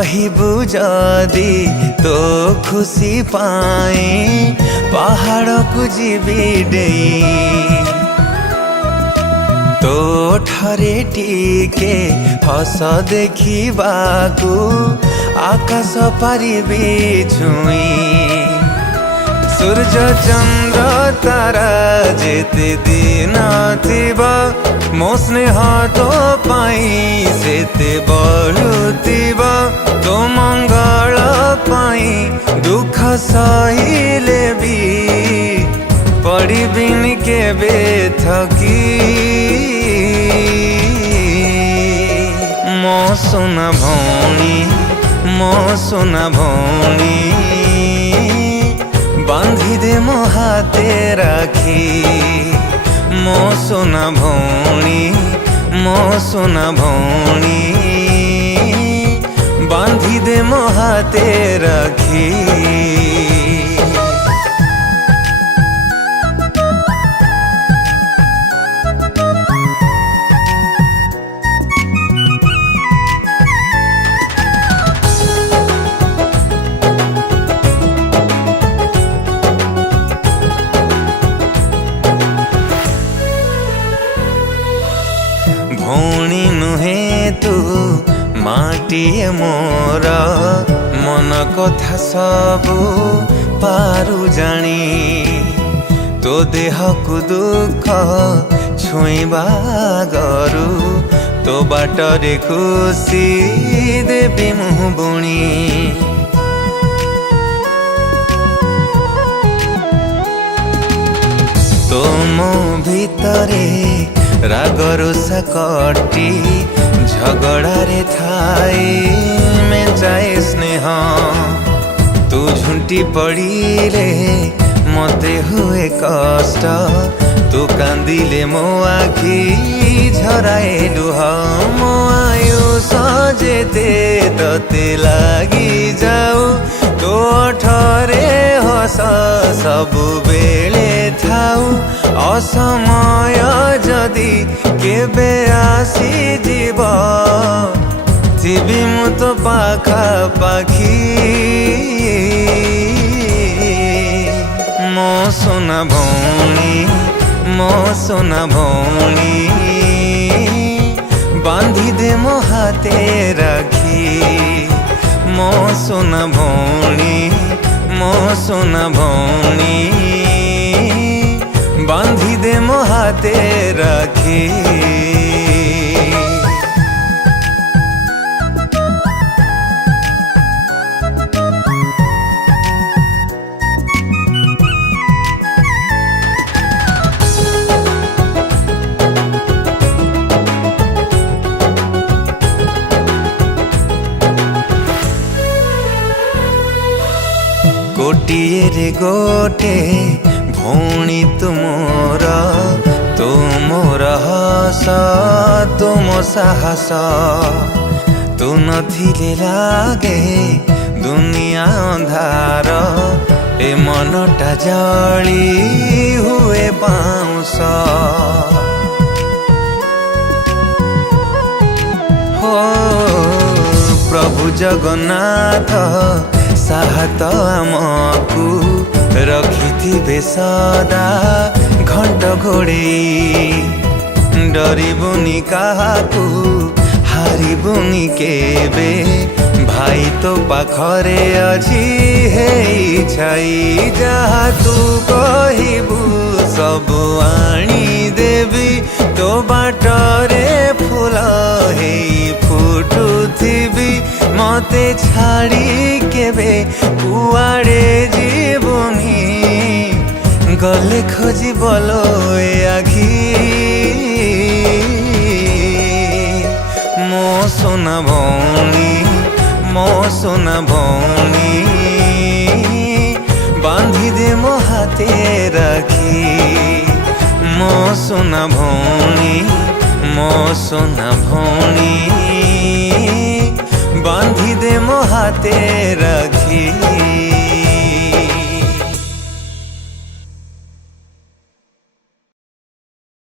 कहबू जदि तो खुशी पाए पहाड़ को जीवी डेई तो ठरे टीके हस देखिबाकू आकाश पारिबी छुई सूर्य चंद्र तारा जेते दिन थिबा मो स्नेह तो पाई सेते बढ़ुथिबा तो मंगल पाई दुख सहिले भी पड़िबिनि केबे थकी मो सुना भौणी मो सुना भौणी बांधी दे मो हाथे राखी मो सुना भौणी मो सुना भौणी बांधी दे मो हाथे राखी भौणी नुहे तू माटिए मोर मन कथा सबू पारु जानी तो देह को दुख छुईबा गरु तो बाटरे खुशी देवी मुह बुणी तो मो भितरे रागरुषा कटी झगड़ारे थाई में जाए स्नेह तू झुंटी पड़ी रे मते हुए कष्ट तू कांदिले मो आखी झराए लुह मो आयुष जेते तते लागी जाऊ तो ठरे हस सबु बेले थाऊ असमय जदि केबे आसी जीव जीवी मु तो पाखा पाखी मो सुना भौणी मो सुना भौणी बांधी दे मो हाथे राखी मो सुना भौणी मो सुना भौणी बांधी दे मो हाथे राखी गोटिए रे गोटे भौणी तुमोर तुमोर हस तुम साहस तू नथिले लागे दुनिया अंधार ए मनटा जली हुए पाउस हो प्रभु जगन्नाथ साहत आमकू रखिथिबे सदा घंट घोड़े डरिबुनि काहाकू हारिबुनि केबे भाई तो पाखरे अछि हे छाई जहा तू कहिबू सब आनी देवी तो बाटरे फूल हे फुटुथिबी मते छाड़ी केबे कुआड़े जीवनी गले खोजी बोलो ए आखी मो सोना भौणी मो सोना भौणी बांधी दे मो हाथे राखी मो सोना भौणी मो सोना भौणी बांधी दे मो हाथे राखी।